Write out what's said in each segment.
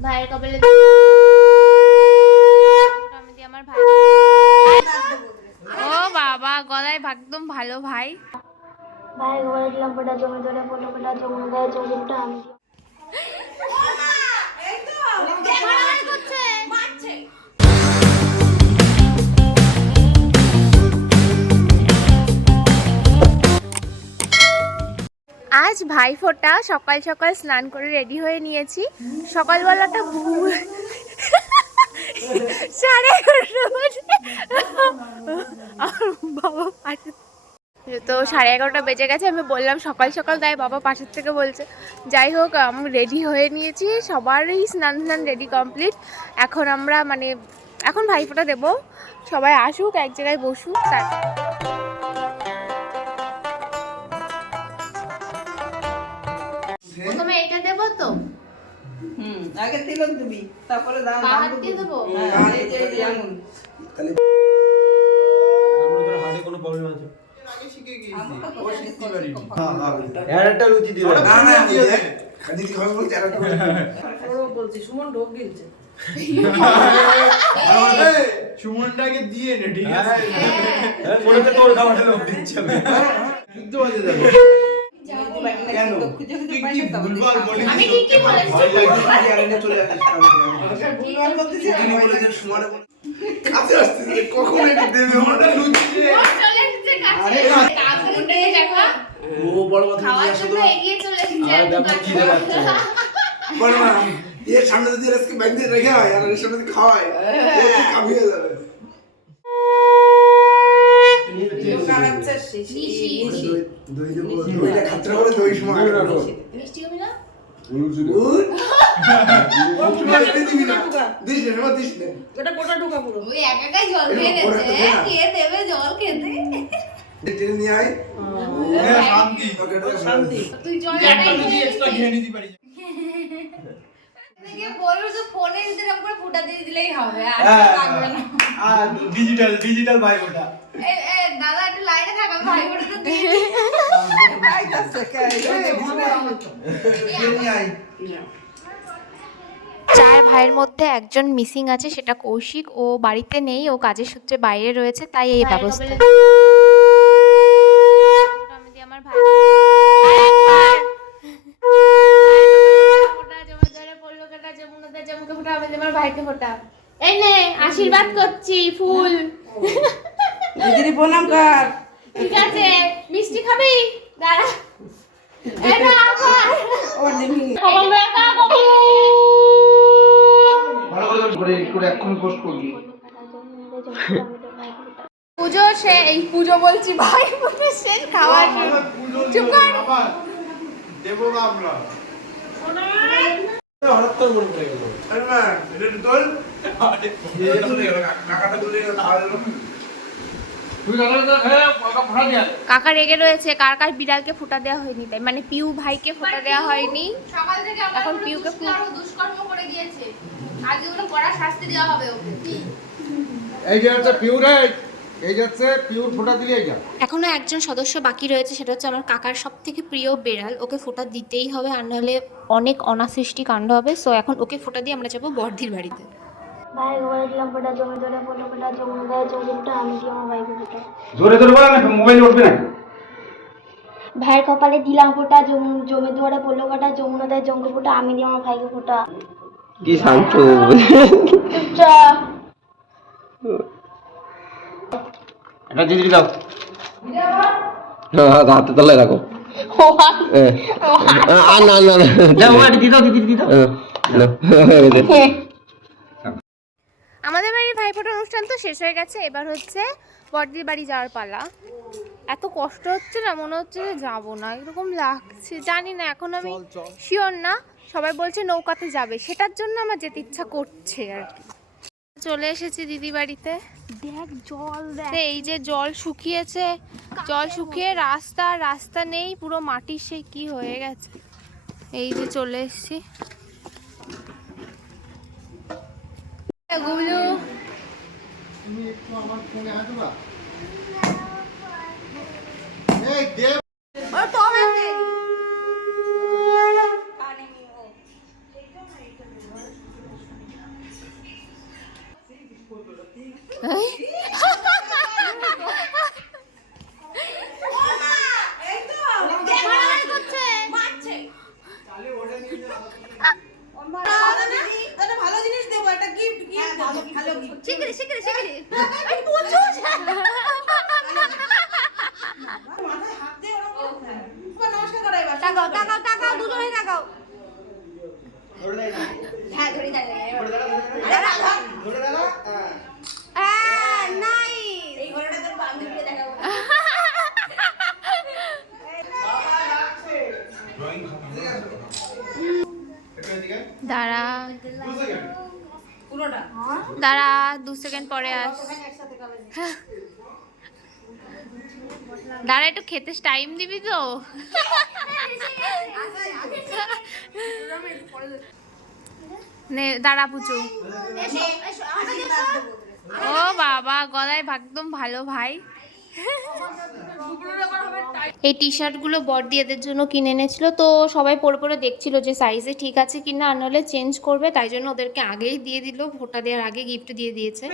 ভাইয়ের কপালে আমি দিই আমার ভাই। ও বাবা গলায় একদম ভালো ভাই। ভাইয়ের কপালে দিলাম ফোটা জমি ধরে পড়ল ফোটা জমি গায়ে জমিটা আমি আজ ভাইফোঁটা সকাল সকাল স্নান করে রেডি হয়ে নিয়েছি। সকালবেলাটা সাড়ে বাবা তো সাড়ে এগারোটা বেজে গেছে, আমি বললাম সকাল সকাল তাই বাবা পাশের থেকে বলছে, যাই হোক, আমি রেডি হয়ে নিয়েছি, সবারই স্নান স্নান রেডি কমপ্লিট। এখন আমরা মানে এখন ভাইফোঁটা দেবো। সবাই আসুক, এক জায়গায় বসুক, তারপর দেবো তো হুম আগে তিলক দিবি তারপরে দাম হাত দিয়ে দেবো? হ্যাঁ এই যে এই যে আমরা তোর হার্টে কোনো প্রবলেম আছে? ও শিখতে পারি এর একটা লুচি দিলে না না দেখ। দিদি হবে বলতে আর একটা বলছি সুমন ঢোক গিলছে। সুমনটাকে দিয়ে নে ঠিক আছে? তোর খাবারটা লোক দিচ্ছে। যুদ্ধ বাজে যাবে। কেন? খুঁজে খুঁজে পাই না তারপরে ভুলভাল বলে আমি কি কি বলেছি। ভয় লাগছে গ্যারেন্টি চলে যাচ্ছে ভুলভাল বলতেছি দিদি বলেছে সুমারে বলে কাছে আসতেছে কখন এটা দেবে? ওটা লুচি চলে এসেছে কাছে। আরে, তাড়াতাড়ি ও বড় কথা নিয়ে আসো তো। এগিয়ে চলে এসেছে আর একদম ব্যাপার কাছে। বড় মা এর সামনে যদি আজকে ব্যাগ রেখে হয় আর এর সামনে যদি খাওয়ায় ও তো কামিয়ে যাবে। দই। দেবো দইটা খাত্রা করে দই সময় মিষ্টি হবে না। ওটা পুরো। পারি ডিজিটাল ডিজিটাল ভাই ওটা দাদা একটু লাইনে থাকা ভাই বোন তো চার ভাইয়ের মধ্যে একজন মিসিং আছে সেটা কৌশিক। ও বাড়িতে নেই ও কাজের সূত্রে বাইরে রয়েছে তাই এই ব্যবস্থা। আমার ভাই আমার ভাইকে ফোঁটা। এই নে আশীর্বাদ করছি ফুল। দিদির প্রণাম কর। ঠিক আছে মিষ্টি খাবি? দাঁড়া। এই না আবার ও দিবি ভালো করে করে করে পোস্ট করবি। পুজো সে এই পুজো বলছি ভাই পুজো শেষ খাওয়া চুপ কর। দেবো আমরা। হঠাৎ কাকা রেগে রয়েছে কার কার বিড়ালকে ফোঁটা দেওয়া হয়নি তাই? মানে পিউ ভাইকে ফোঁটা দেওয়া হয়নি। এখন পিউকে দুষ্কর্ম করে ওগুলো কড়া শাস্তি দেওয়া হবে ওকে। এই যে হচ্ছে পিউর এই যে পিউর ফোটা দিলে যা। এখনও একজন সদস্য বাকি রয়েছে সেটা হচ্ছে আমার কাকার সব থেকে প্রিয় বেড়াল। ওকে ফোঁটা দিতেই হবে আর নাহলে অনেক অনাসৃষ্টি কাণ্ড হবে। সো এখন ওকে ফোঁটা দিয়ে আমরা যাব বর্ধির বাড়িতে। ভাইয়ের ঘরে দিলাম ফোটা জমি ধরে পড়ল ফোটা জমি গায়ে চৌকিটা আমি দিই আমার ভাইকে ফোটা। জোরে জোরে বলা না মোবাইল উঠবে না ভাইয়ের কপালে দিলাম ফোটা জমি দুয়ারে পড়ল কাটা যমুনা দেয় জঙ্গল ফোটা আমি দিই আমার ভাইকে ফোটা। কি শান্ত। এটা দিদি দাও। হ্যাঁ হাতে তলায় রাখো। আ, না না না। দাও দিদি দিদি দাও। বাড়ির অনুষ্ঠান তো শেষ হয়ে গেছে এবার হচ্ছে বর্দির বাড়ি যাওয়ার পালা। এত কষ্ট হচ্ছে না মনে হচ্ছে যে যাব না এরকম লাগছে জানি না এখন আমি শিওর না সবাই বলছে নৌকাতে যাবে সেটার জন্য আমার যেতে ইচ্ছা করছে আর কি। চলে এসেছি দিদি বাড়িতে। দেখ জল দেখ। এই যে জল শুকিয়েছে জল শুকিয়ে রাস্তা রাস্তা নেই পুরো মাটির সে কি হয়ে গেছে। এই যে চলে এসেছি। গুবলু তুমি একটু আমার ফোনে হাত দেবা এই গিফট ভালো ভালো গিফট শিগগিরি শিগগিরি শিগগিরি মাথায় হাত দিয়ে ওরকম করে হ্যাঁ। তোমার নমস্কার করাই বাস তাকাও তাকাও তাকাও দুজনে তাকাও হ্যাঁ ধরে দাঁড়িয়ে হ্যাঁ নাই এই ঘোড়াটা তোর বান্ধবীকে দেখাবো দাঁড়া পুরোটা দাঁড়া দু সেকেন্ড পরে আস। দাঁড়া একটু খেতে টাইম দিবি তো? নে দাঁড়া পুচু। ও বাবা গলায় একদম ভালো ভাই। এই টি শার্টগুলো এদের জন্য কিনে এনেছিল তো সবাই পরে পরে দেখছিল যে সাইজে ঠিক আছে কি না আর নাহলে চেঞ্জ করবে তাই জন্য ওদেরকে আগেই দিয়ে দিল ভোটা দেওয়ার আগে গিফট দিয়ে দিয়েছে।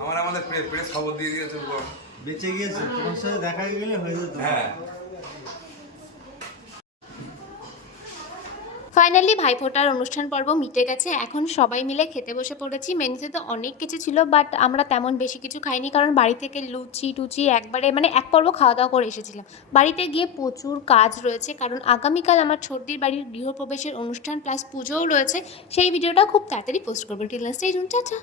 আমার আমাদের প্রেস খবর দিয়ে দিয়েছে বেঁচে গিয়েছে তোমার সাথে দেখা গেলে হয়ে যেত। হ্যাঁ। ফাইনালি ভাইফোঁটার অনুষ্ঠান পর্ব মিটে গেছে। এখন সবাই মিলে খেতে বসে পড়েছি। মেনুতে তো অনেক কিছু ছিল বাট আমরা তেমন বেশি কিছু খাইনি, কারণ বাড়ি থেকে লুচি টুচি একবারে মানে এক পর্ব খাওয়া দাওয়া করে এসেছিলাম। বাড়িতে গিয়ে প্রচুর কাজ রয়েছে, কারণ আগামীকাল আমার ছোটদির বাড়ির গৃহপ্রবেশের অনুষ্ঠান প্লাস পুজোও রয়েছে। সেই ভিডিওটা খুব তাড়াতাড়ি পোস্ট করব। Till June tata